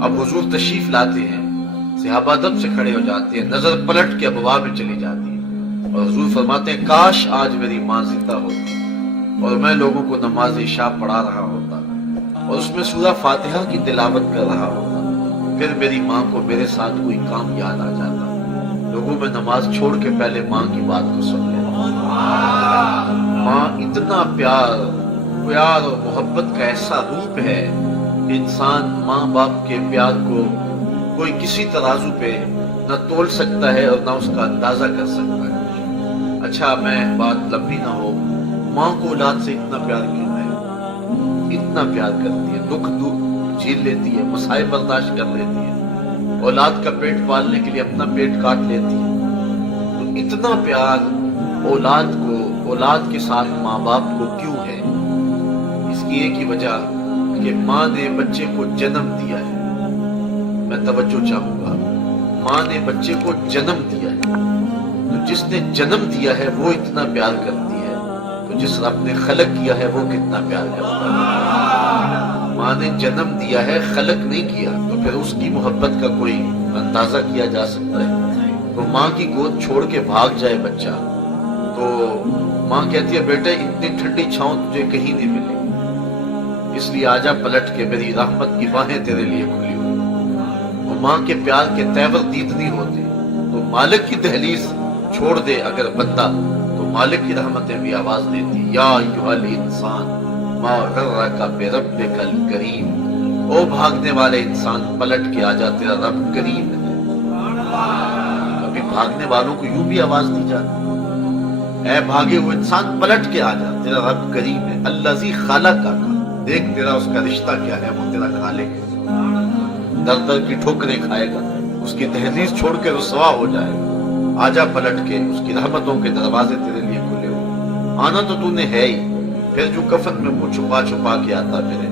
اب حضور تشریف لاتے ہیں، صحابہ ادب سے کھڑے ہو جاتے ہیں، نظر پلٹ کے ابواب میں چلی جاتی ہے اور حضور فرماتے ہیں کاش آج میری ماں زندہ ہوتی اور میں لوگوں کو نماز عشاء پڑھا رہا ہوتا اور اس میں سورہ فاتحہ کی تلاوت کر رہا ہوتا، پھر میری ماں کو میرے ساتھ کوئی کام یاد آ جاتا، لوگوں میں نماز چھوڑ کے پہلے ماں کی بات کو سن لیتا۔ ماں اتنا پیار اور محبت کا ایسا روپ ہے کہ انسان ماں باپ کے پیار کو کوئی کسی ترازو پہ نہ تول سکتا ہے اور نہ اس کا اندازہ کر سکتا ہے۔ اچھا میں بات لمبی نہ ہو، ماں کو اولاد سے اتنا پیار کیوں ہے؟ اتنا پیار کرتی ہے، دکھ جھیل لیتی ہے، مسائل برداشت کر لیتی ہے، اولاد کا پیٹ پالنے کے لیے اپنا پیٹ کاٹ لیتی ہے۔ تو اتنا پیار اولاد کے ساتھ ماں باپ کو کیوں ہے؟ اس کی ایک ہی وجہ کہ ماں نے بچے کو جنم دیا ہے۔ میں توجہ چاہوں گا، ماں نے بچے کو جنم دیا ہے، تو جس نے جنم دیا ہے وہ اتنا پیار کرتی ہے، تو جس رب نے خلق کیا ہے وہ کتنا پیار کرتا ہے۔ ماں نے جنم دیا ہے، خلق نہیں کیا، تو پھر اس کی محبت کا کوئی اندازہ کیا جا سکتا ہے؟ تو ماں کی گود چھوڑ کے بھاگ جائے بچہ تو ماں کہتی ہے بیٹے اتنی ٹھنڈی چھاؤں تجھے کہیں نہیں ملے، اس لیے آجا پلٹ کے، میری رحمت کی باہیں تیرے لیے کھلی ہوئی۔ اور ماں کے پیار کے تیور دید نہیں ہوتے، تو مالک کی دہلیز چھوڑ دے اگر بندہ تو مالک کی رحمتیں بھی آواز دیتی، یا ایھا الانسان ما غرک بربک الکریم، او بھاگنے والے انسان پلٹ کے آجا، تیرا رب کریم ہے۔ کبھی بھاگنے والوں کو یوں بھی آواز دی جاتی، اے بھاگے ہوئے انسان پلٹ کے آجا، تیرا رب کریم ہے۔ الذی خلقک، دیکھ تیرا اس کا رشتہ کیا ہے، وہ تیرا خالق ہے، در در کی ٹھوکریں کھائے گا، اس کی دہلیز چھوڑ کے رسوا ہو جائے گا، آجا پلٹ کے، اس کی رحمتوں کے دروازے تیرے لیے کھلے ہو۔ آنا تو تو نے ہے ہی، پھر جو کفن میں وہ چھپا چھپا کے آتا پھرے،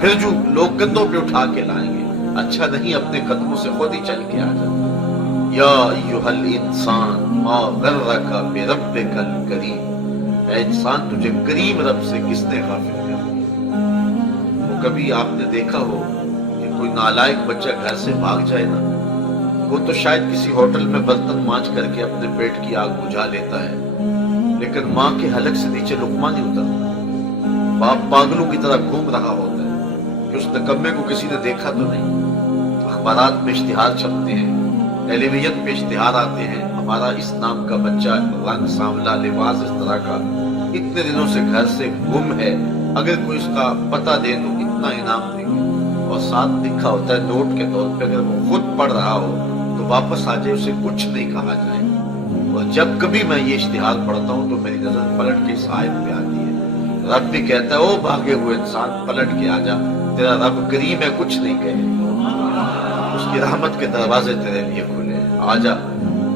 پھر جو لوگ کندھوں پہ اٹھا کے لائیں گے، اچھا نہیں اپنے قدموں سے خود ہی چل کے آجا۔ یا ایھا الانسان ما غرک بربک الکریم، اے انسان تجھے کریم رب سے کس نے غافل کر دیا؟ وہ کبھی آپ نے دیکھا ہو کہ کوئی نالائق بچہ گھر سے بھاگ جائے نا، وہ تو شاید کسی ہوٹل میں برتن مانج کر کے اپنے پیٹ کی آگ بجھا لیتا ہے، لیکن ماں کے حلق سے نیچے لقمہ نہیں اترتا۔ باپ پاگلوں کی طرح گھوم رہا ہوتا ہے کہ اس نکمے کو کسی نے دیکھا تو نہیں۔ اخبارات میں اشتہار چھپتے ہیں، ٹیلی ویژن پہ اشتہار آتے ہیں، ہمارا اس نام کا بچہ، رنگ سانولا، لباس اس طرح کا، اتنے دنوں سے گھر سے گم ہے، اگر کوئی اس کا پتہ دے تو اتنا انعام دیں گے، اور ساتھ لکھا ہوتا ہے نوٹ کے طور پہ اگر وہ خود پڑھ رہا ہو تو واپس آ جائے، اسے کچھ نہیں کہا جائے۔ اور جب کبھی میں یہ اشتہار پڑھتا ہوں تو میری نظر پلٹ کے اس آیت پہ آتی ہے، رب بھی کہتا ہے او بھاگے ہوئے انسان پلٹ کے آجا، تیرا رب کریم ہے، کچھ نہیں کہے، اس کی رحمت کے دروازے تیرے لیے کھلے ہیں، آجا۔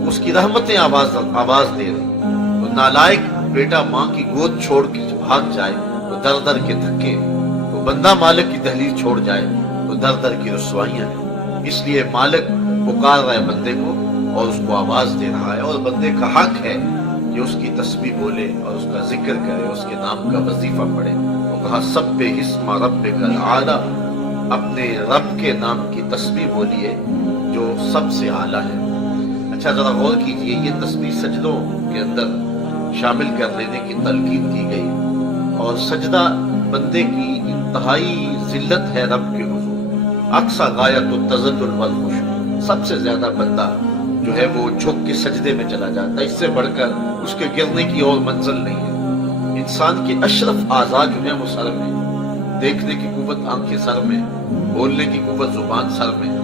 اس کی رحمتیں آواز دے رہی، تو نالائق بیٹا ماں کی گود چھوڑ کے بھاگ جائے تو در در کے دھکے، تو بندہ مالک کی دہلیز چھوڑ جائے تو در در کی رسوائیاں ہیں۔ اس لیے مالک پکار رہا ہے بندے کو اور اس کو آواز دے رہا ہے، اور بندے کا حق ہے کہ اس کی تسبیح بولے اور اس کا ذکر کرے، اس کے نام کا وظیفہ پڑھے۔ وہ کہا سبح اسم ربک الاعلی، اپنے رب کے نام کی تسبیح بولیے جو سب سے اعلیٰ ہے۔ اچھا ذرا غور کیجئے، یہ تسبیح سجدوں کے اندر شامل کر لینے کی تلقین کی گئی، اور سجدہ بندے کی انتہائی ذلت ہے رب کے حضور، اقصی غایت التذلل والخشوع، سب سے زیادہ بندہ جو ہے وہ جھک کے سجدے میں چلا جاتا ہے، اس سے بڑھ کر اس کے گرنے کی اور منزل نہیں ہے۔ انسان کے اشرف اعضاء جو ہیں وہ سر میں، دیکھنے کی قوت آنکھیں سر میں، بولنے کی قوت زبان سر میں،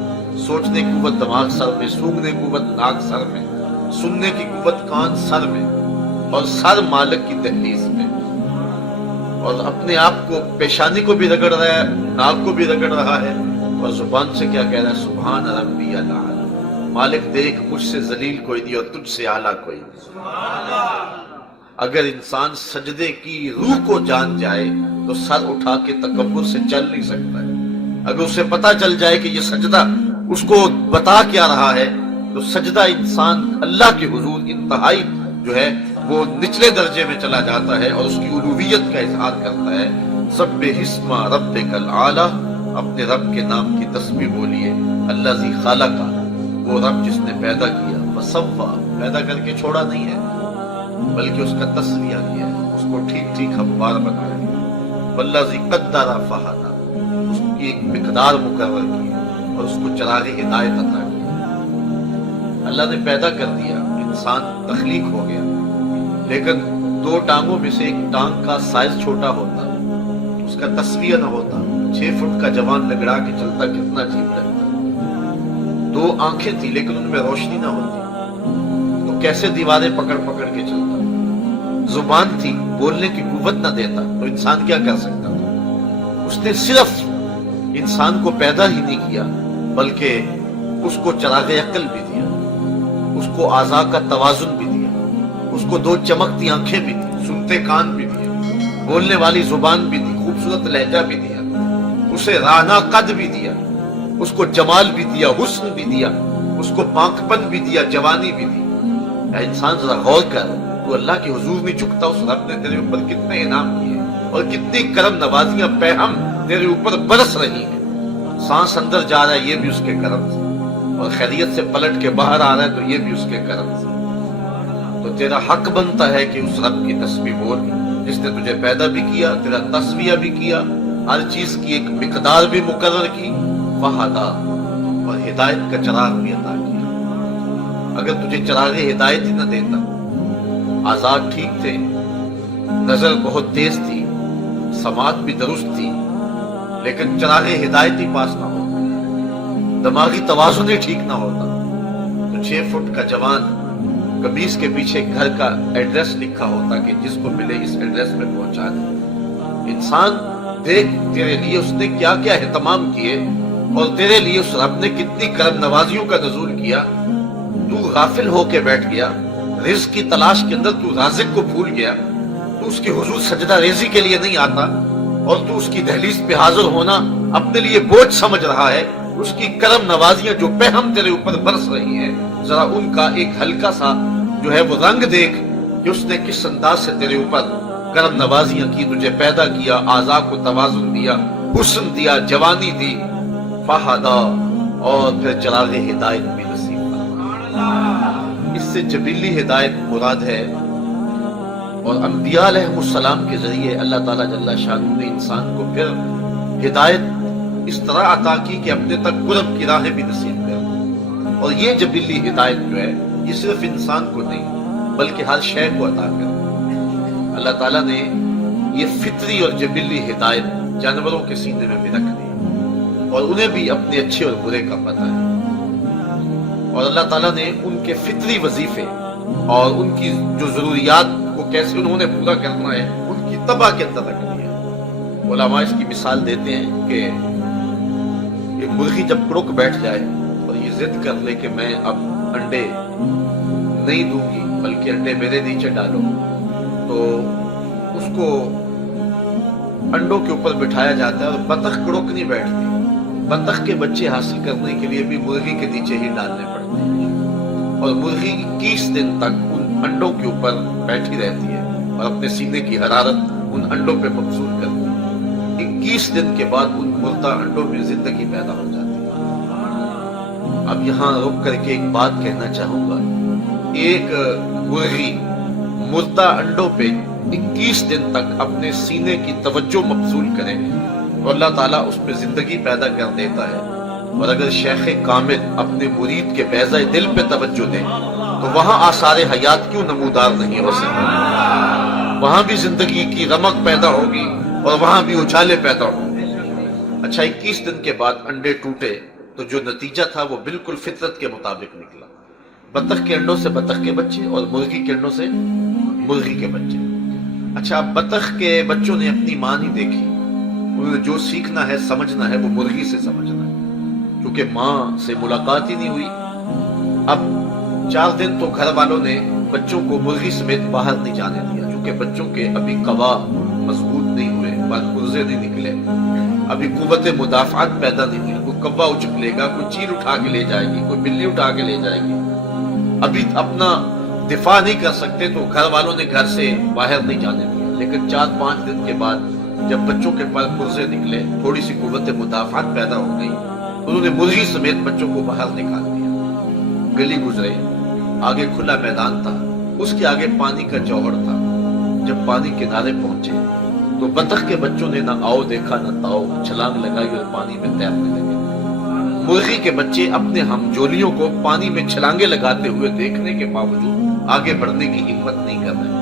سوچنے کی قوت دماغ سر میں، سونگنے کی قوت ناک سر میں، سننے کی قوت کان سر میں، اور سر مالک کی دہلیز میں، اور اپنے آپ کو پیشانی کو بھی رگڑ رہا ہے، ناک کو بھی رگڑ رہا ہے، اور زبان سے کیا کہہ رہا ہے؟ سبحان ربی الاعلی، مالک دیکھ مجھ سے ذلیل کوئی نہیں اور تجھ سے اعلیٰ کوئی نہیں۔ اگر انسان سجدے کی روح کو جان جائے تو سر اٹھا کے تکبر سے چل نہیں سکتا ہے۔ اگر اسے پتا چل جائے کہ یہ سجدہ اس کو بتا کیا رہا ہے تو سجدہ انسان اللہ کے حضور انتہائی جو ہے وہ نچلے درجے میں چلا جاتا ہے اور اس کی الوہیت کا اظہار کرتا ہے۔ سبح اسم ربک الاعلی اپنے رب کے نام کی تسبیح بولیے، الذی خلق، وہ رب جس نے پیدا کیا، فسوا، پیدا کر کے چھوڑا نہیں ہے بلکہ اس کا تسویہ کیا ہے، اس کو ٹھیک ٹھیک ہموار بنایا ہے، والذی قدر فہدی، اس کی ایک مقدار مقرر کی ہے اور اس کو چراغ ہدایت عطا کی۔ اللہ نے پیدا کر دیا، انسان تخلیق ہو گیا، لیکن دو ٹانگوں میں سے ایک ٹانگ کا سائز چھوٹا ہوتا، اس کا تسویہ نہ ہوتا، 6 فٹ کا جوان لگڑا کے چلتا کتنا عجیب لگتا۔ 2 آنکھیں تھی لیکن ان میں روشنی نہ ہوتی تو کیسے دیواریں پکڑ پکڑ کے چلتا۔ زبان تھی، بولنے کی قوت نہ دیتا تو انسان کیا کر سکتا تھا۔ اس نے صرف انسان کو پیدا ہی نہیں کیا بلکہ اس کو چراغ عقل بھی دیا، اس کو اعضاء کا توازن بھی دیا، اس کو 2 چمکتی آنکھیں بھی دی، سنتے کان بھی دیے، بولنے والی زبان بھی دی، خوبصورت لہجہ بھی دیا، اسے رانا قد بھی دیا، اس کو جمال بھی دیا، حسن بھی دیا، اس کو پاکپن بھی دیا، جوانی بھی دی۔ اے انسان ذرا غور کر، تو اللہ کے حضور نہیں جھکتا، اس رب نے تیرے اوپر کتنے انعام کیے اور کتنی کرم نوازیاں پہ ہم تیرے اوپر برس رہی ہیں۔ سانس اندر جا رہا ہے یہ بھی اس کے کرم سے، اور خیریت سے پلٹ کے باہر آ رہا ہے تو یہ بھی اس کے کرم سے۔ تو تیرا حق بنتا ہے کہ اس رب کی تسبیح بول جس نے تجھے پیدا بھی کیا، تیرا تسبیح بھی کیا، ہر چیز کی ایک مقدار بھی مقرر کی، فہدا، اور ہدایت کا چراغ بھی عطا کیا۔ اگر تجھے چراغ ہدایت ہی نہ دیتا، آزاد ٹھیک تھے، نظر بہت تیز تھی، سماعت بھی درست تھی، لیکن چراغ ہدایت ہی پاس نہ ہوتا، دماغی توازن ہی ٹھیک نہ ہوتا تو 6 فٹ کا جوان قمیص کے پیچھے گھر کا ایڈریس لکھا ہوتا کہ جس کو ملے اس ایڈریس میں پہنچا دے۔ انسان دیکھ، تیرے لیے اس نے کیا کیا اہتمام کیے اور تیرے لیے اس رب نے کتنی کرم نوازیوں کا نزول کیا۔ تو غافل ہو کے بیٹھ گیا، رزق کی تلاش کے اندر تو رازق کو بھول گیا، تو اس کے حضور سجدہ ریزی کے لیے نہیں آتا اور تو اس کی دہلیز پہ حاضر ہونا اپنے لیے بوجھ سمجھ رہا ہے۔ اس کی کرم نوازیاں جو پہم تیرے اوپر برس رہی ہیں، ذرا ان کا ایک ہلکا سا جو ہے وہ رنگ دیکھ کہ اس نے کس انداز سے تیرے اوپر کرم نوازیاں کی، تجھے پیدا کیا، اعضاء کو توازن دیا، حسن دیا، جوانی دی، فہدا، اور پھر چراغ ہدایت بھی نصیب فرمایا۔ اس سے جبلی ہدایت مراد ہے، اور انبیاء علیہ السلام کے ذریعے اللہ تعالیٰ جل شانہ نے انسان کو پھر ہدایت اس طرح عطا کی کہ اپنے تک قرب کی راہیں بھی نصیب کر۔ اور یہ جبلی ہدایت جو ہے یہ صرف انسان کو نہیں بلکہ ہر شے کو عطا کر۔ اللہ تعالیٰ نے یہ فطری اور جبلی ہدایت جانوروں کے سینے میں بھی رکھ دی اور انہیں بھی اپنے اچھے اور برے کا پتہ ہے، اور اللہ تعالیٰ نے ان کے فطری وظیفے اور ان کی جو ضروریات کو کیسے انہوں نے پورا کرنا ہے ان کی تباہ کے اندر رکھ دیا۔ علماء اس کی مثال دیتے ہیں کہ ایک مرغی جب کڑک بیٹھ جائے اور یہ ضد کر لے کہ میں اب انڈے نہیں دوں گی بلکہ انڈے میرے نیچے ڈالو، تو اس کو انڈوں کے اوپر بٹھایا جاتا ہے اور بطخ کڑک نہیں بیٹھتی، بطخ کے بچے حاصل کرنے کے لیے بھی مرغی کے نیچے ہی ڈالنے پڑتے ہیں، اور مرغی 21 دن تک ان انڈوں کے اوپر بیٹھی رہتی ہے اور اپنے سینے کی حرارت ان انڈوں پہ مبذول کرتی ہے۔ 21 دن کے بعد ان مردہ انڈوں میں زندگی پیدا ہو جاتی ہے۔ اب یہاں رک کر کے ایک بات کہنا چاہوں گا، ایک مرغی مردہ انڈوں پہ 21 دن تک اپنے سینے کی توجہ مبذول کرے تو اللہ تعالیٰ اس پہ زندگی پیدا کر دیتا ہے، اور اگر شیخ کامل اپنے مرید کے بیضہ دل پہ توجہ دے تو وہاں آثار حیات کیوں نمودار نہیں ہو سکتے، وہاں بھی زندگی کی رمق پیدا ہوگی اور وہاں بھی اچھالے پیدا ہوں۔ اچھا 21 دن کے بعد انڈے ٹوٹے تو جو نتیجہ تھا وہ بالکل فطرت کے مطابق نکلا، بطخ کے انڈوں سے بطخ کے بچے اور مرغی کے انڈوں سے مرغی کے بچے۔ اچھا اب بطخ کے بچوں نے اپنی ماں نہیں دیکھی، انہوں نے جو سیکھنا ہے سمجھنا ہے وہ مرغی سے سمجھنا ہے، کیونکہ ماں سے ملاقات ہی نہیں ہوئی۔ اب 4 دن تو گھر والوں نے بچوں کو مرغی سمیت باہر نہیں جانے دیا، کیونکہ بچوں کے ابھی قوا مضبوط نہیں ہوئے، پرزے نہیں نکلے، ابھی قوت مدافعت پیدا نہیں ہوئی، کوئی کوا اچک لے گا، کوئی چیل اٹھا کے لے جائے گی، کوئی بلی اٹھا کے لے جائے گی، ابھی اپنا دفاع نہیں کر سکتے، تو گھر والوں نے گھر سے باہر نہیں جانے دیا۔ لیکن 4-5 دن کے بعد جب بچوں کے پاس پرزے نکلے، تھوڑی سی قوت مدافعت پیدا ہو گئی، انہوں نے مرغی سمیت بچوں کو باہر نکال دیا۔ گلی گزرے، آگے کھلا میدان تھا، اس کے آگے پانی کا جوہر تھا۔ جب پانی کنارے پہنچے تو بطخ کے بچوں نے نہ آؤ دیکھا نہ تاؤ، چھلانگ لگائی اور پانی میں تیرنے لگے۔ مرغی کے بچے اپنے ہمجولیوں کو پانی میں چھلانگے لگاتے ہوئے دیکھنے کے باوجود آگے بڑھنے کی ہمت نہیں کر رہے۔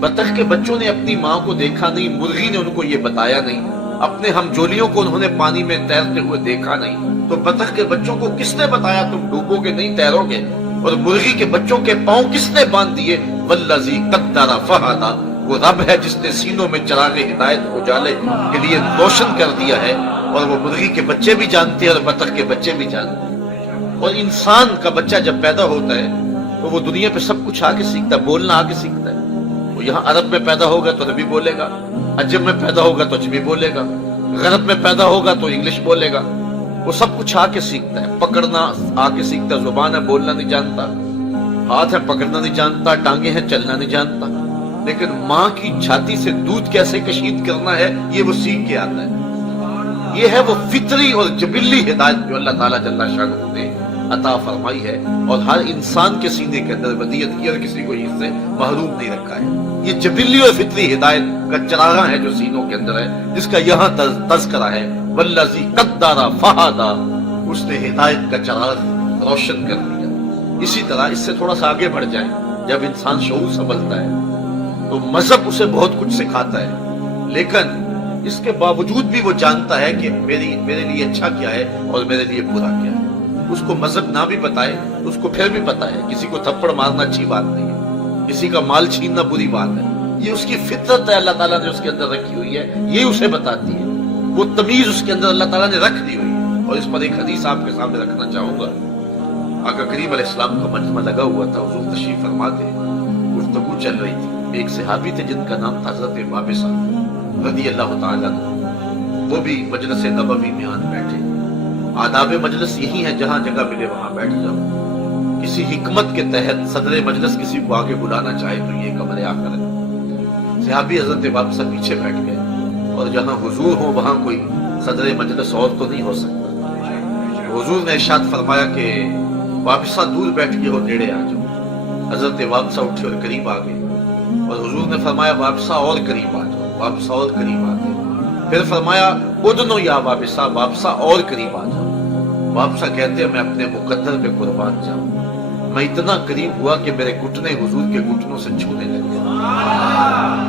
بطخ کے بچوں نے اپنی ماں کو دیکھا نہیں، مرغی نے ان کو یہ بتایا نہیں، اپنے ہمجولیوں کو انہوں نے پانی میں تیرتے ہوئے دیکھا نہیں، تو بطخ کے بچوں کو کس نے بتایا تم ڈوبو گے نہیں، تیرو گے؟ اور مرغی کے بچوں کے پاؤں کس نے باندھ دیے؟ والذی قدر فہدی، وہ رب ہے جس نے سینوں میں چراغ ہدایت اجالے کے لیے روشن کر دیا ہے، اور وہ مرغی کے بچے بھی جانتے ہیں اور بطخ کے بچے بھی جانتے ہیں۔ اور انسان کا بچہ جب پیدا ہوتا ہے تو وہ دنیا پہ سب کچھ آ کے سیکھتا ہے، بولنا آ کے سیکھتا ہے۔ وہ یہاں عرب میں پیدا ہوگا تو عربی بولے گا، عجم میں پیدا ہوگا تو عجمی بولے گا، غرب میں پیدا ہوگا تو انگلش بولے گا۔ وہ سب کچھ آ کے سیکھتا ہے، پکڑنا آ کے سیکھتا ہے، زبان ہے بولنا نہیں جانتا، ہاتھ ہے پکڑنا نہیں جانتا، ٹانگیں ہیں چلنا نہیں جانتا، لیکن ماں کی چھاتی سے دودھ کیسے کشید کرنا ہے یہ وہ سیکھ کے آتا ہے۔ یہ ہے وہ فطری اور جبلی ہدایت جو اللہ تعالیٰ جل شانہ نے عطا فرمائی ہے، اور ہر انسان کے سینے کے اندر ودیعت کی، اور کسی کو اس سے محروم نہیں رکھا ہے۔ یہ جبلی اور فطری ہدایت کا چراغاں ہے جو سینوں کے اندر ہے، جس کا یہاں تذکرہ ہے، والذی قدر فہدی، اس نے ہدایت کا چراغ روشن کر دیا۔ اسی طرح اس سے تھوڑا سا آگے بڑھ جائیں، جب انسان شعور سنبھلتا ہے تو مذہب اسے بہت کچھ سکھاتا ہے، لیکن اس کے باوجود بھی وہ جانتا ہے کہ میرے لیے اچھا کیا ہے اور میرے لیے برا کیا ہے۔ اس کو مذہب نہ بھی بتائے اس کو پھر بھی پتا ہے کسی کو تھپڑ مارنا اچھی بات نہیں ہے، کسی کا مال چھیننا بری بات ہے، یہ اس کی فطرت ہے، اللہ تعالیٰ نے اس کے اندر رکھی ہوئی ہے، یہ اسے بتاتی ہے، وہ تمیز اس کے اندر اللہ تعالیٰ نے رکھ دی ہوئی ہے۔ اور اس پر ایک حدیث آپ کے سامنے رکھنا چاہوں گا۔ آقا کریم علیہ السلام کا مجمع لگا ہوا تھا، حضور تشریف فرما تھے، گفتگو چل رہی تھی، ایک صحابی تھے جن کا نام تھا حضرت وابصہ رضی اللہ تعالیٰ عنہ، وہ بھی مجلس نبوی میں آن بیٹھے۔ آداب مجلس یہی ہے، جہاں جگہ ملے وہاں بیٹھ جاؤ۔ کسی حکمت کے تحت صدر مجلس کسی کو آگے بلانا چاہے تو یہ کمرے آخر ہے۔ صحابی حضرت وابصہ پیچھے بیٹھ گئے، اور جہاں حضور ہو وہاں کوئی صدر مجلس اور تو نہیں ہو سکتا۔ حضور نے ارشاد فرمایا کہ وابصہ دور بیٹھ کے ہو، نیڑے آ جاؤ۔ حضرت وابصہ اٹھے اور قریب آ گئے، اور حضور نے فرمایا وابصہ اور قریب آ جاؤ، وابصہ اور قریب آ گئے۔ پھر فرمایا ادنو یا وابصہ، وابصہ اور قریب آ جاؤ۔ وابصہ کہتے ہیں میں اپنے مقدر پہ قربان جاؤں، میں اتنا قریب ہوا کہ میرے گھٹنے حضور کے گھٹنوں سے چھونے لگے۔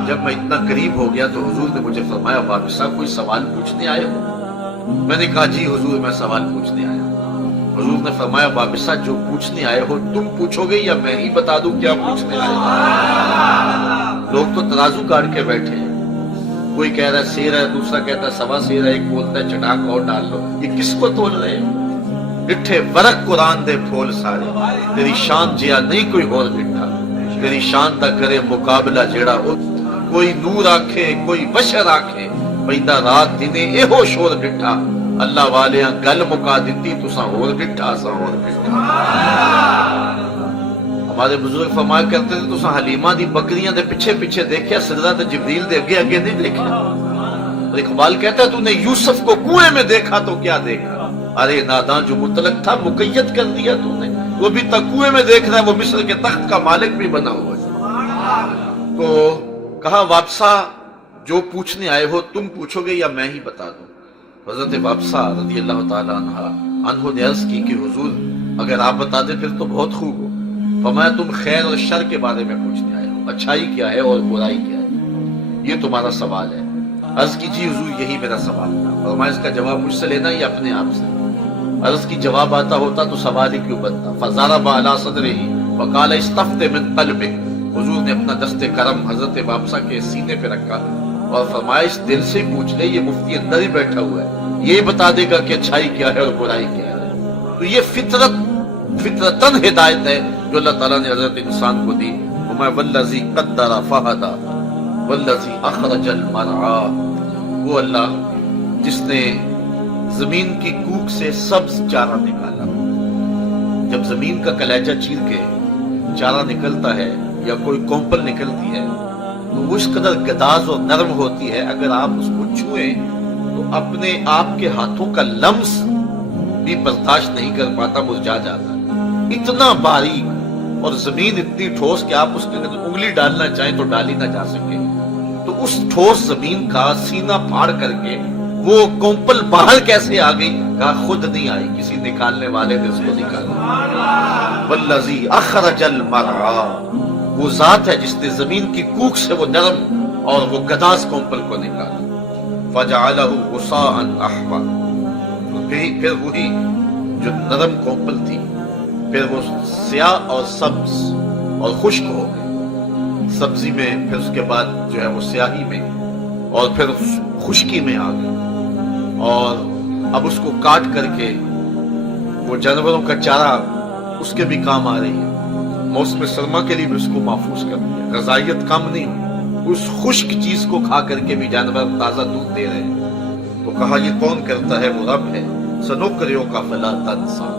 جب میں اتنا قریب ہو گیا تو حضور نے مجھے فرمایا وابصہ کوئی سوال پوچھنے آئے ہو؟ میں نے کہا جی حضور میں سوال پوچھنے آیا ہوں۔ حضور نے فرمایا وابصہ جو پوچھنے آئے ہو تم پوچھو گے یا میں ہی بتا دوں کیا پوچھنے آئے ہو؟ لوگ تو ترازو کاٹ کے بیٹھے ہیں، کوئی کہہ رہا ہے سیر ہے، دوسرا کہتا ہے سوا سیر ہے، ایک بولتا ہے چٹاک اور ڈال لو۔ یہ کس کو تول رہے ہیں؟ ڈٹھے ورق قرآن دے پھول سارے، تیری شان جیا نہیں کوئی اور ڈٹھا، تیری شان دا کرے مقابلہ جیڑا کوئی نور آکھے کوئی بشر آکھے، پیدا رات دنے ایہو شور ڈٹھا، اللہ والیاں گل مکا دیتی تساں اور ڈٹھا سا اور ڈٹھا۔ ہمارے بزرگ فرمایا کرتے تھے تساں حلیمہ دی بکریاں دے پیچھے پیچھے دیکھیا، سدرہ تے جبریل دے اگے اگے نہیں دیکھیا۔ اور اقبال کہتا ہے تو نے یوسف کو کنویں میں دیکھا تو کیا دیکھا، ارے ناداں جو مطلق تھا مقید کر دیا تو نے، وہ بھی تک کنویں میں دیکھ رہا ہے، وہ مصر کے تخت کا مالک بھی بنا ہوا ہے۔ تو کہا وابصہ جو پوچھنے آئے ہو تم پوچھو گے یا میں ہی بتا دوں؟ حضرت وابصہ رضی اللہ تعالیٰ عنہ نے عرض کی کہ حضور اگر آپ بتا دیں پھر تو بہت خوب ہو۔ فرمایا تم خیر اور شر کے بارے میں پوچھنے آئے ہو، اچھائی کیا ہے اور برائی کیا ہے، یہ تمہارا سوال ہے۔ عرض کی جی حضور یہی میرا سوال تھا۔ فرمایا اس کا جواب مجھ سے لینا یا اپنے آپ سے؟ عرض کی جواب آتا ہوتا تو سوال ہی کیوں بنتا؟ فضرب علی صدرہ وقال استفت من قلبک، حضور نے اپنا دست کرم حضرت وابصہ کے سینے پہ رکھا اور فرمایا اس دل سے پوچھ لے، یہ مفتی اندر ہی بیٹھا ہوا ہے، یہ بتا دے گا کہ اچھائی کیا ہے اور برائی کیا ہے۔ تو یہ فطرتاً ہدایت ہے جو اللہ تعالیٰ نے حضرت انسان کو دی۔ فرمایا والذی قدر فہدی والذی اخرج المرعی، وہ اللہ جس نے زمین کی کوک سے سبز چارہ نکالا۔ جب زمین کا کلیجہ چیر کے چارہ نکلتا ہے یا کوئی کومپل نکلتی ہے تو وہ اس قدر گداز اور نرم ہوتی ہے، اگر آپ اس کو چھوئیں تو اپنے آپ کے ہاتھوں کا لمس بھی برداشت نہیں کر پاتا، مرجھا جاتا ہے، اتنا باریک، اور زمین اتنی ٹھوس کہ آپ اس کے اندر انگلی ڈالنا چاہیں تو ڈال ہی نہ جا سکے۔ تو اس ٹھوس زمین کا سینہ پھاڑ کر کے وہ کومپل باہر کیسے آ گئی؟ کہا خود نہیں آئی، کسی نکالنے والے نے اس کو نکالا۔ والذی اخرج المرعى، وہ ذات ہے جس نے زمین کی کوکھ سے وہ نرم اور وہ گداز کومپل کو نکالا۔ فجعلہ غصاء احمر، پھر وہی جو نرم کومپل تھی پھر وہ سیاہ اور سبز اور خشک ہو گئی، سبزی میں، پھر اس کے بعد جو ہے وہ سیاہی میں، اور پھر خشکی میں آ گئی، اور اب اس کو کاٹ کر کے وہ جانوروں کا چارہ اس کے بھی کام آ رہی ہے، موسم سرما کے لیے بھی اس کو محفوظ کر دیا، غذائیت کم نہیں ہوئی، اس خشک چیز کو کھا کر کے بھی جانور تازہ دودھ دے رہے ہیں۔ تو کہا یہ کون کرتا ہے؟ وہ رب ہے۔ سنقرئک فلا تنسیٰ،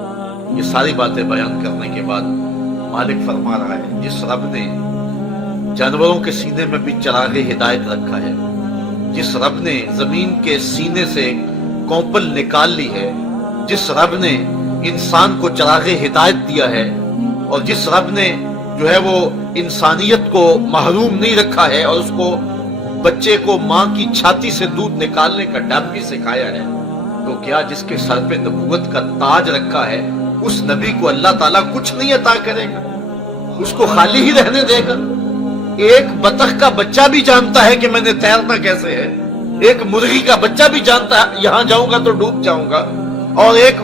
یہ ساری باتیں بیان کرنے کے بعد مالک فرما رہا ہے جس رب نے جانوروں کے سینے میں بھی چراغ ہدایت رکھا ہے، جس رب نے زمین کے سینے سے کومپل نکال لی ہے، جس رب نے انسان کو چراغ ہدایت دیا ہے، اور جس رب نے جو ہے وہ انسانیت کو محروم نہیں رکھا ہے اور اس کو بچے کو ماں کی چھاتی سے دودھ نکالنے کا ڈب بھی سکھایا ہے، تو کیا جس کے سر پہ نبوت کا تاج رکھا ہے اس نبی کو اللہ تعالیٰ کچھ نہیں عطا کرے گا؟ اس کو خالی ہی رہنے دے گا؟ ایک بطخ کا بچہ بھی جانتا ہے کہ میں نے تیرنا کیسے ہے، ایک مرغی کا بچہ بھی جانتا ہے یہاں جاؤں گا تو ڈوب جاؤں گا، اور ایک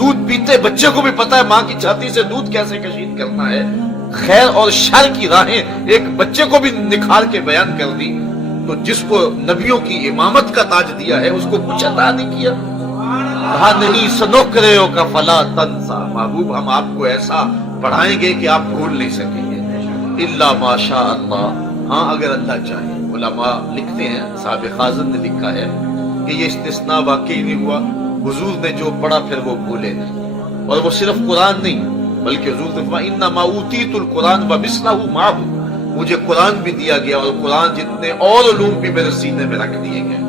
دودھ پیتے بچے کو بھی پتا ہے ماں کی چھاتی سے دودھ کیسے کشید کرنا ہے۔ خیر اور شر کی راہیں ایک بچے کو بھی نکھار کے بیان کر دی، تو جس کو نبیوں کی امامت کا تاج دیا ہے اس کو کچھ عطا نہیں کیا؟ کہا نہیں، سنقرئک فلا تنسیٰ، محبوب ہم آپ کو ایسا پڑھائیں گے کہ آپ بھول نہیں سکیں گے، الا ما شاء اللہ، ہاں اگر اللہ چاہے۔ علماء لکھتے ہیں، صاحب خازن نے لکھا ہے کہ یہ استثناء واقعی نہیں ہوا، حضور نے جو پڑھا پھر وہ بھولے نہیں، اور وہ صرف قرآن نہیں بلکہ حضور نے فرمایا انما اوتیت القرآن ومثلہ معہ، مجھے قرآن بھی دیا گیا اور قرآن جتنے اور علوم بھی میرے سینے میں رکھ دیے گئے،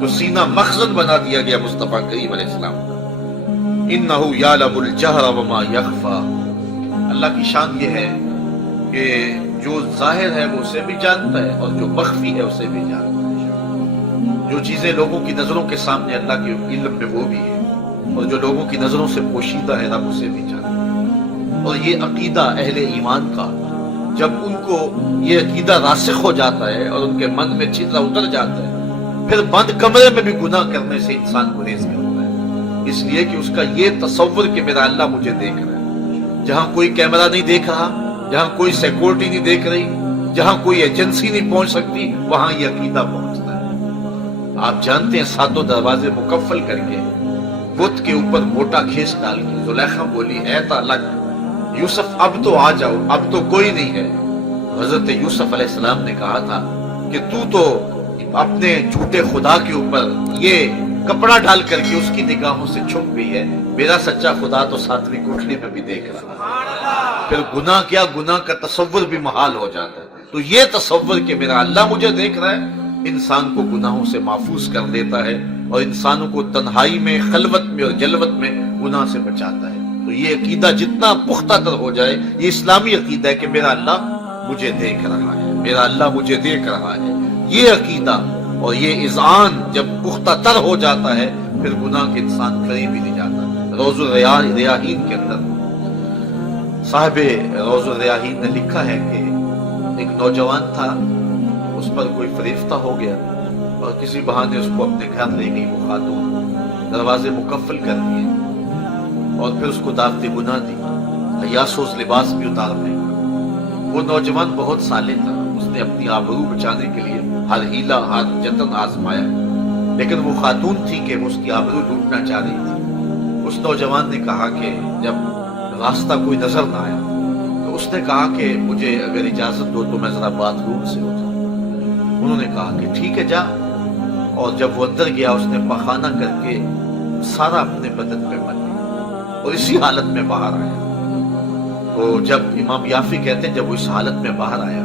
تو سینہ مخزن بنا دیا گیا مصطفیٰ کریم علیہ السلام۔ انہ یعلم الجہر وما یخفی، اللہ کی شان یہ ہے کہ جو ظاہر ہے وہ اسے بھی جانتا ہے اور جو مخفی ہے اسے بھی جانتا ہے، جو چیزیں لوگوں کی نظروں کے سامنے اللہ کے علم میں وہ بھی ہے، اور جو لوگوں کی نظروں سے پوشیدہ ہے رب اسے بھی جانتا ہے۔ اور یہ عقیدہ اہل ایمان کا جب ان کو یہ عقیدہ راسخ ہو جاتا ہے اور ان کے من میں چھلرا اتر جاتا ہے، پھر بند کمرے میں بھی گناہ کرنے سے انسان گریز کرتا ہے، اس لیے کہ اس کا یہ تصور کہ میرا اللہ مجھے دیکھ رہا ہے، جہاں کوئی کیمرہ نہیں دیکھ رہا، جہاں کوئی سیکورٹی نہیں دیکھ رہی، جہاں کوئی ایجنسی نہیں پہنچ سکتی، وہاں یہ عقیدہ پہنچتا ہے۔ آپ جانتے ہیں ساتوں دروازے مکفل کر کے بت کے اوپر موٹا کھیس ڈال کے زلیخا بولی اے تعلق یوسف اب تو آ جاؤ، اب تو کوئی نہیں ہے۔ حضرت یوسف علیہ السلام نے کہا تھا کہ تو اپنے جھوٹے خدا کے اوپر یہ کپڑا ڈال کر کے اس کی نگاہوں سے چھپ گئی ہے، میرا سچا خدا تو ساتویں کوٹھڑی میں بھی دیکھ رہا۔ پھر گناہ کیا، گناہ کا تصور بھی محال ہو جاتا ہے۔ تو یہ تصور کہ میرا اللہ مجھے دیکھ رہا ہے انسان کو گناہوں سے محفوظ کر دیتا ہے اور انسانوں کو تنہائی میں، خلوت میں اور جلوت میں گناہ سے بچاتا ہے۔ تو یہ عقیدہ جتنا پختہ تر ہو جائے، یہ اسلامی عقیدہ ہے کہ میرا اللہ مجھے دیکھ رہا ہے، میرا اللہ مجھے دیکھ رہا ہے، یہ عقیدہ اور یہ اذعان جب پختہ تر ہو جاتا ہے پھر گناہ کے انسان قریب ہی نہیں جاتا۔ روز الریاحین کے اندر صاحب روز الریاحین نے لکھا ہے کہ ایک نوجوان تھا، اس پر کوئی فریفتہ ہو گیا اور کسی بہانے اس کو اپنے گھر لے گئی وہ خاتون، دروازے مکفل کر دیے اور پھر اس کو دعوت گناہ دی، حیاسوز لباس بھی اتار پھینکا۔ وہ نوجوان بہت صالح تھا، اس نے اپنی آبرو بچانے کے لیے ہر ہیلا ہر جتن آزمایا، لیکن وہ خاتون تھی کہ وہ اس کی آبرو لوٹنا چاہ رہی تھی۔ اس نوجوان نے کہا کہ جب راستہ کوئی نظر نہ آیا تو اس نے کہا کہ مجھے اگر اجازت دو تو میں ذرا باتھ روم سے ہو جاؤں۔ انہوں نے کہا کہ ٹھیک ہے جا، اور جب وہ اندر گیا اس نے پخانہ کر کے سارا اپنے بدن پہ مل لیا اور اسی حالت میں باہر آیا۔ تو جب امام یافی کہتے ہیں جب وہ اس حالت میں باہر آیا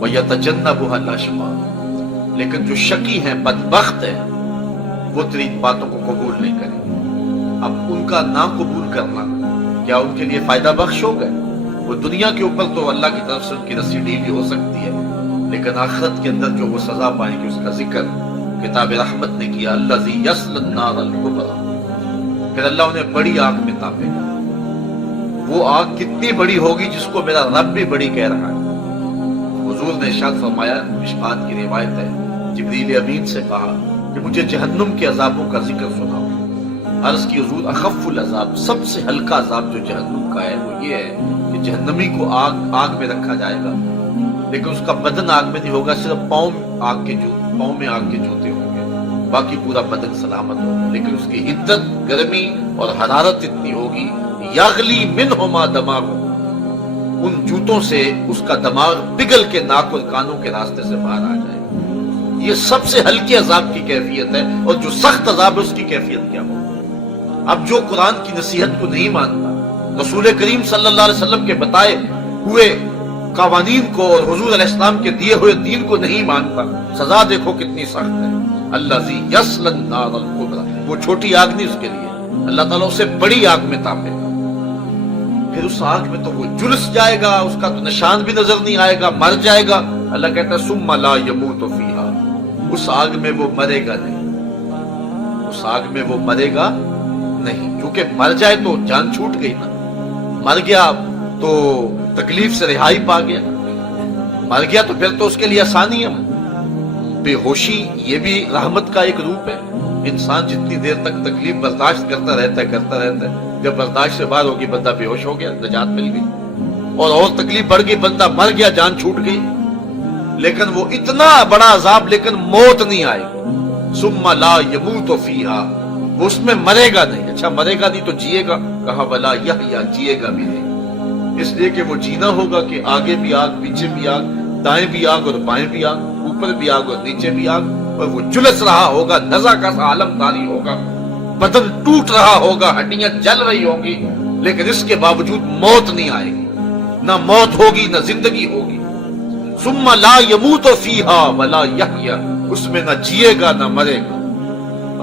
وَيَتَجَنَّبُهَا الْأَشْقَى، لیکن جو شقی ہیں، بدبخت ہے، وہ تیری باتوں کو قبول نہیں کریں۔ اب ان کا نہ قبول کرنا کیا ان کے لیے فائدہ بخش ہوگا؟ وہ دنیا کے اوپر تو اللہ کی طرف سے ان کی رسی ڈھیلی ہو سکتی ہے، لیکن آخرت کے اندر جو وہ سزا پائیں گے اس کا ذکر کتاب رحمت نے کیا، الذی یصلی النار الکبریٰ، پھر اللہ انہیں بڑی آگ میں تاپے گا۔ وہ آگ کتنی بڑی ہوگی جس کو میرا رب بھی بڑی کہہ رہا ہے۔ حضور نے ارشاد فرمایا، مشکات کی روایت ہے، جبریل امین سے کہا کہ مجھے جہنم کے عذابوں کا ذکر سناؤ۔ عرض کی حضور اخف العذاب، سب سے ہلکا عذاب جو جہنم کا ہے وہ یہ ہے کہ جہنمی کو آگ میں رکھا جائے گا، لیکن اس کا بدن آگ میں نہیں ہوگا، صرف پاؤں میں آگ کے جوتے ہوں گے، باقی پورا بدن سلامت ہوگا، لیکن اس کی حدت، گرمی اور حرارت اتنی ہوگی، یغلی منہما دماغ، ان جوتوں سے اس کا دماغ پگھل کے ناک اور کانوں کے راستے سے باہر آ جائے گا۔ یہ سب سے ہلکی عذاب کی کیفیت ہے، اور جو سخت عذاب ہے اس کی کیفیت کیا ہوگی؟ اب جو قرآن کی نصیحت کو نہیں مانتا، رسول کریم صلی اللہ علیہ وسلم کے بتائے ہوئے قوانین کو اور حضور علیہ السلام کے دیے ہوئے دین کو نہیں مانتا، سزا دیکھو کتنی سخت ہے۔ الذی یصلی النار الکبریٰ، وہ چھوٹی آگ نہیں اس کے لیے، اللہ تعالیٰ اسے بڑی آگ میں تاپے گا۔ پھر اس آگ میں تو وہ جلس جائے گا، اس کا تو نشان بھی نظر نہیں آئے گا، مر جائے گا۔ اللہ کہتا ہے ثم لا یموت فیہا، اس آگ میں وہ مرے گا نہیں، اس آگ میں وہ مرے گا نہیں، کیونکہ مر جائے تو جان چھوٹ گئی نا، مر گیا تو تکلیف سے رہائی پا گیا، مر گیا تو پھر تو اس کے لیے آسانی ہے۔ بے ہوشی یہ بھی رحمت کا ایک روپ ہے، انسان جتنی دیر تک تکلیف برداشت کرتا رہتا ہے، جب برداشت سے باہر ہوگی بندہ بے ہوش ہو گیا، نجات مل گئی، اور تکلیف بڑھ گئی، بندہ مر گیا، جان چھوٹ گئی۔ لیکن وہ اتنا بڑا عذاب، لیکن موت نہیں آئے گی، ثم لا یموت فیہا، وہ اس میں مرے گا نہیں۔ اچھا مرے گا نہیں تو جیے گا؟ کہا ولا یحییٰ، جیے گا بھی نہیں، اس لیے کہ وہ جینا ہوگا کہ آگے بھی آگ، پیچھے بھی آگ، دائیں بھی آگ اور بائیں بھی آگ، اوپر بھی آگ اور نیچے بھی آگ، اور وہ جلس رہا ہوگا، نزع کا سا عالم طاری ہوگا، بدن ٹوٹ رہا ہوگا، ہڈیاں جل رہی ہوں گی، لیکن اس کے باوجود موت نہیں آئے گی، نہ موت ہوگی نہ زندگی ہوگی۔ ثم لا یموت فیہا ولا یحییٰ، اس میں نہ جیے گا نہ مرے گا۔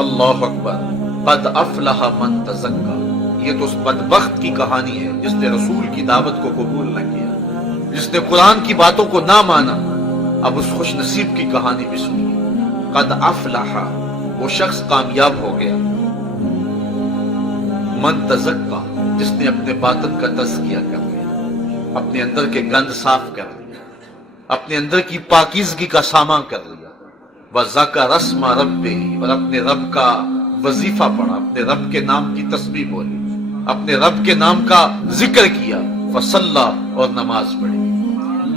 اللہ اکبر، قد افلح من تزکی، یہ تو اس بدبخت کی کہانی ہے جس نے رسول کی دعوت کو قبول نہ کیا، جس نے قرآن کی باتوں کو نہ مانا۔ اب اس خوش نصیب کی کہانی بھی سنیے، قد افلح، وہ شخص کامیاب ہو گیا، من تزکی، جس نے اپنے باطن کا تزکیہ کر لیا، اپنے اندر کے گند صاف کر لیا، اپنے اندر کی پاکیزگی کا سامان کر لیا، وذکر اسم ربہ، اور اپنے رب کا وظیفہ پڑھا، اپنے رب کے نام کی تسبیح بولی، اپنے رب کے نام کا ذکر کیا، فصلی، اور نماز پڑھی۔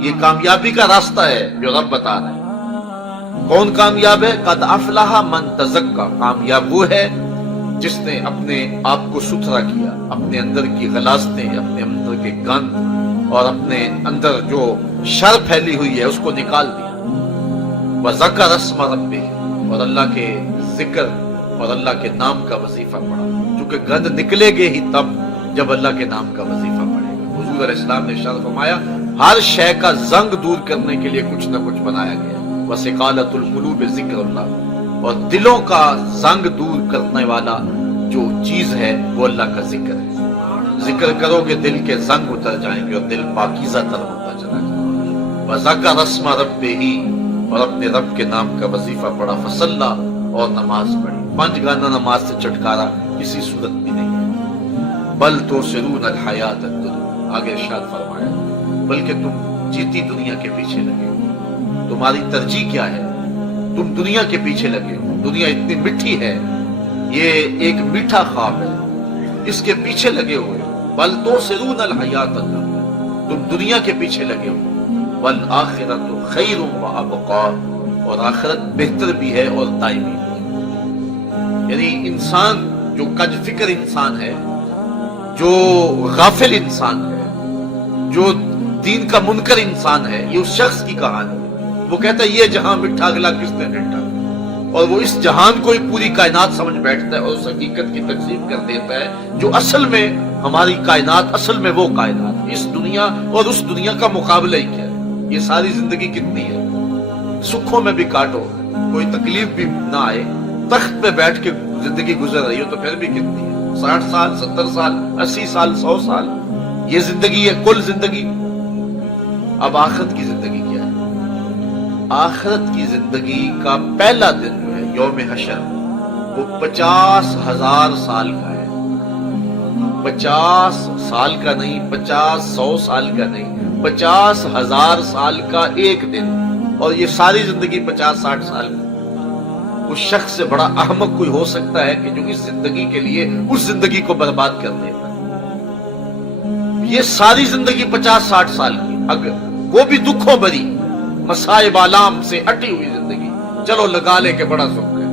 یہ کامیابی کا راستہ ہے جو رب بتا رہے ہیں۔ کون کامیاب ہے؟ قد افلح من تزکی، کامیاب وہ ہے جس نے اپنے آپ کو ستھرا کیا، اپنے اندر کی غلاظتیں، اپنے اندر کے گند اور اپنے اندر جو شر پھیلی ہوئی ہے اس کو نکال دیا۔ وذکر اسم ربہ، اور اللہ کے ذکر اور اللہ کے نام کا وظیفہ پڑھا، چونکہ گند نکلے گے ہی تب جب اللہ کے نام کا وظیفہ پڑھے گا۔ حضور علیہ السلام نے ارشاد فرمایا، ہر شے کا زنگ دور کرنے کے لیے کچھ نہ کچھ بنایا گیا، وسقالۃ القلوب ذکر اللہ، اور دلوں کا زنگ دور کرنے والا جو چیز ہے وہ اللہ کا ذکر ہے۔ ذکر کرو گے دل کے زنگ اتر جائیں گے اور دل پاکیزہ تر ہوتا چلا جائے گا۔ وذکر اسم ربہ، اور اپنے رب کے نام کا وظیفہ پڑھا، فصلی، اور نماز پڑھی۔ پنج گانا نماز سے چھٹکارا کسی صورت بھی نہیں ہے۔ بل تؤثرون الحیات الدنیا، آگے ارشاد فرمایا، بلکہ تم جیتی دنیا کے پیچھے لگے ہو، تمہاری ترجیح کیا ہے؟ تم دنیا کے پیچھے لگے ہو، دنیا اتنی میٹھی ہے، یہ ایک میٹھا خواب ہے، اس کے پیچھے لگے ہوئے ہو۔ بل تؤثرون الحیات الدنیا، تم دنیا کے پیچھے لگے ہو۔ والآخرۃ خیر وابقیٰ، اور آخرت بہتر بھی ہے اور دائمی بھی ہے۔ یعنی انسان جو کج فکر انسان ہے، جو غافل انسان ہے، جو دین کا منکر انسان ہے، یہ اس شخص کی کہانی ہے۔ وہ کہتا ہے یہ جہاں مٹھا گلا کس نے ڈھنڈا، اور وہ اس جہان کو ہی پوری کائنات سمجھ بیٹھتا ہے اور اس حقیقت کی تقسیم کر دیتا ہے جو اصل میں ہماری کائنات، اصل میں وہ کائنات، اس دنیا اور اس دنیا کا مقابلہ ہی کیا ہے۔ یہ ساری زندگی کتنی ہے؟ سکھوں میں بھی کاٹو، کوئی تکلیف بھی نہ آئے، تخت پہ بیٹھ کے زندگی گزر رہی ہو تو پھر بھی کتنی ہے؟ 60 سال، 70 سال، 80 سال، 100 سال، یہ زندگی ہے کل زندگی۔ اب آخرت کی زندگی کیا ہے؟ آخرت کی زندگی کا پہلا دن جو ہے یوم حشر، وہ 50,000 سال کا ہے۔ 50 سال کا نہیں، 50 100 سال کا نہیں، 50,000 سال کا ایک دن، اور یہ ساری زندگی 50-60 سال کی۔ اس شخص سے بڑا احمق کوئی ہو سکتا ہے کہ جو اس زندگی کے لیے اس زندگی کو برباد کر دے گا۔ یہ ساری زندگی 50-60 سال کی، اگر وہ بھی دکھوں بھری، مصائب آلام سے اٹی ہوئی زندگی، چلو لگا لے کے بڑا سکھ ہے،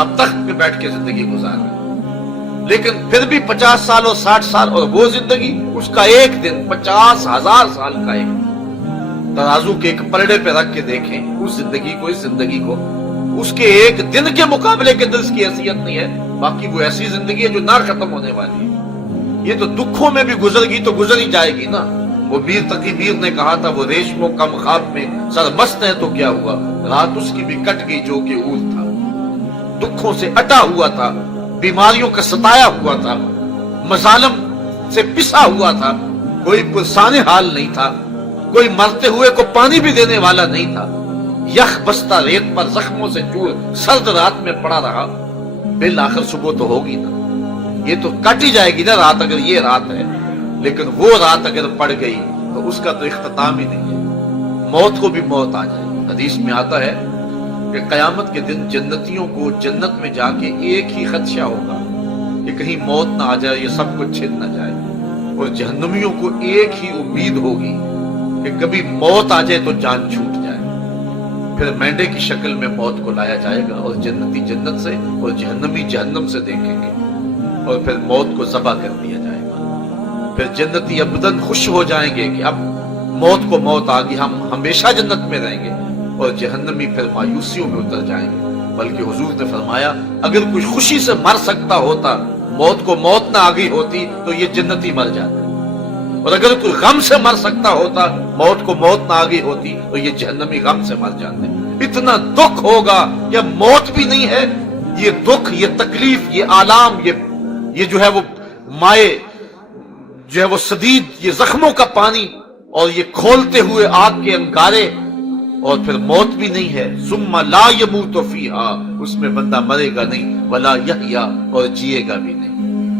آپ تخت پہ بیٹھ کے زندگی گزار رہے ہیں، لیکن پھر بھی 50 سال اور 60 سال، اور وہ زندگی اس کا ایک دن 50,000 سال کا ایک دن۔ ترازو کے ایک پلڑے پہ رکھ کے دیکھیں اس زندگی کو، اس زندگی کو، اس کے ایک دن کے مقابلے کے اندر اس کی حیثیت نہیں ہے۔ باقی وہ ایسی زندگی ہے جو نہ ختم ہونے والی ہے۔ یہ تو دکھوں میں بھی گزر گئی تو گزر ہی جائے گی نا۔ وہ میر تقی میر نے کہا تھا، وہ ریشموں کم خواب میں سرمست ہے تو کیا ہوا، رات اس کی بھی کٹ گئی جو کہ اول تھا۔ دکھوں سے اٹا ہوا تھا، بیماریوں کا ستایا ہوا تھا، مظالم سے پسا ہوا تھا، کوئی پرسان حال نہیں تھا، کوئی مرتے ہوئے کو پانی بھی دینے والا نہیں تھا، یخ بستہ ریت پر زخموں سے چور سرد رات میں پڑا رہا۔ بالآخر صبح تو ہوگی نا، یہ تو کٹ ہی جائے گی نا رات، اگر یہ رات ہے، لیکن وہ رات اگر پڑ گئی تو اس کا تو اختتام ہی نہیں ہے۔ موت کو بھی موت آ جائے گی۔ حدیث میں آتا ہے کہ قیامت کے دن جنتیوں کو جنت میں جا کے ایک ہی خدشہ ہوگا کہ کہیں موت نہ آ جائے، یہ سب کچھ چھن نہ جائے، اور جہنمیوں کو ایک ہی امید ہوگی کہ کبھی موت آ جائے تو جان چھوٹ جائے۔ پھر مینڈے کی شکل میں موت کو لایا جائے گا، اور جنتی جنت سے اور جہنمی جہنم سے دیکھیں گے، اور پھر موت کو ذبح کر دیا جائے گا۔ پھر جنتی ابداً خوش ہو جائیں گے کہ اب موت کو موت آ گئی، ہم ہمیشہ جنت میں رہیں گے، اور جہنمی پھر مایوسیوں میں اتر جائیں گے۔ بلکہ حضور نے فرمایا، اگر کچھ خوشی سے مر سکتا ہوتا، موت کو موت نہ آ گئی ہوتی تو یہ جنتی مر جاتا، اور اگر کوئی غم سے مر سکتا ہوتا، موت کو موت نہ آ گئی ہوتی تو یہ جہنمی غم سے مر جاتے۔ اتنا دکھ ہوگا کہ موت بھی نہیں ہے، یہ دکھ، یہ تکلیف، یہ آلام، یہ جو ہے وہ مائے جو ہے وہ شدید، یہ زخموں کا پانی، اور یہ کھولتے ہوئے آگ کے انگارے، اور پھر موت بھی نہیں ہے۔ ثم لا يموت فیہا، اس میں بندہ مرے گا نہیں، ولا یحیا، اور جیے گا بھی نہیں۔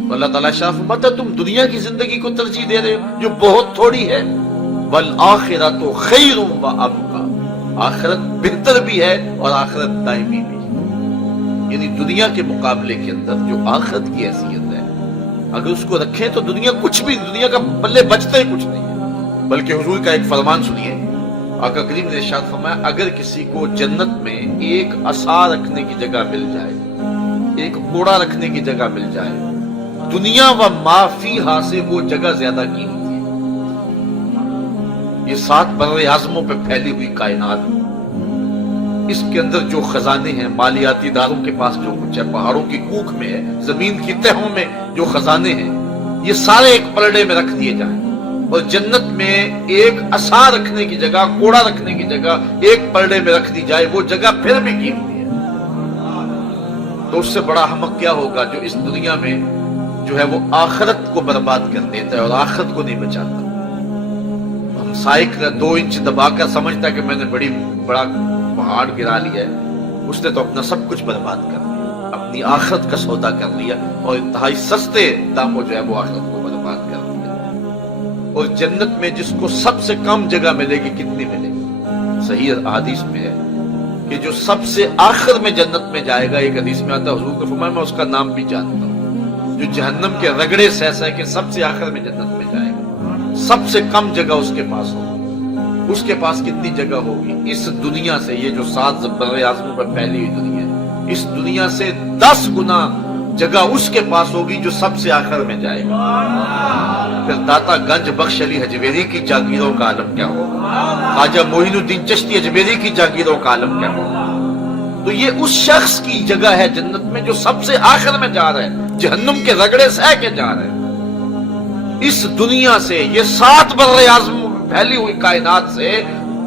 تو اللہ تعالیٰ شاہ فرماتا ہے تم دنیا کی زندگی کو ترجیح دے رہے ہو جو بہت تھوڑی ہے، والآخرۃ خیر وابقیٰ، آخرت بہتر بھی ہے اور آخرت دائمی بھی ہے۔ یعنی دنیا کے مقابلے کے اندر جو آخرت کی حیثیت ہے، اگر اس کو رکھیں تو دنیا کچھ بھی، دنیا کا پلے بچتا ہی کچھ نہیں ہے۔ بلکہ حضور کا ایک فرمان سنیے، آقا کریم نے ارشاد فرمایا، اگر کسی کو جنت میں ایک عصا رکھنے کی جگہ مل جائے، ایک کوڑا رکھنے کی جگہ مل جائے، دنیا و ما فیہا سے وہ جگہ زیادہ قیمتی ہے۔ یہ 7 بر اعظموں پہ پھیلی ہوئی کائنات، اس کے اندر جو خزانے ہیں، مالیاتی اداروں کے پاس جو کچھ ہے، پہاڑوں کی کوکھ میں ہے، زمین کی تہوں میں جو خزانے ہیں، یہ سارے ایک پلڑے میں رکھ دیے جائیں، اور جنت میں ایک عصا رکھنے کی جگہ، کوڑا رکھنے کی جگہ ایک پلڑے میں رکھ دی جائے، وہ جگہ پھر بھی قیمتی ہے۔ تو اس سے بڑا احمق کیا ہوگا جو اس دنیا میں جو ہے وہ آخرت کو برباد کر دیتا ہے اور آخرت کو نہیں بچاتا۔ ہم سائیکل 2 انچ دبا کر سمجھتا ہے کہ میں نے بڑا پہاڑ گرا لیا ہے، اس نے تو اپنا سب کچھ برباد کر لیا، اپنی آخرت کا سودا کر لیا، اور انتہائی سستے داموں جو ہے وہ آخرت کو برباد کر دیا۔ اور جنت میں جس کو سب سے کم جگہ ملے گی، کتنی ملے گی؟ صحیح احادیث میں ہے کہ جو سب سے آخر میں جنت میں جائے گا، ایک حدیث میں آتا ہے حضور نے فرمایا میں اس کا نام بھی جانتا ہوں، جو جہنم کے رگڑے سہ سہ کے سب سے آخر میں جنت میں جائے گا، سب سے کم جگہ اس کے پاس ہوگی۔ اس کے پاس کتنی جگہ ہوگی؟ اس دنیا سے، یہ جو 7 بر اعظموں پر پھیلی ہوئی دنیا ہے، اس دنیا سے 10 گنا جگہ اس کے پاس ہوگی جو سب سے آخر میں جائے گا۔ پھر داتا گنج بخش علی حجویری کی جاگیروں کا عالم کیا ہوگا، خواجہ معین الدین چشتی اجمیری کی جاگیروں کا عالم کیا ہوگا۔ تو یہ اس شخص کی جگہ ہے جنت میں جو سب سے آخر میں جا رہا ہے، جہنم کے رگڑے سہ کے جا رہے ہیں۔ اس دنیا سے، یہ 7 بر اعظم پھیلی ہوئی کائنات سے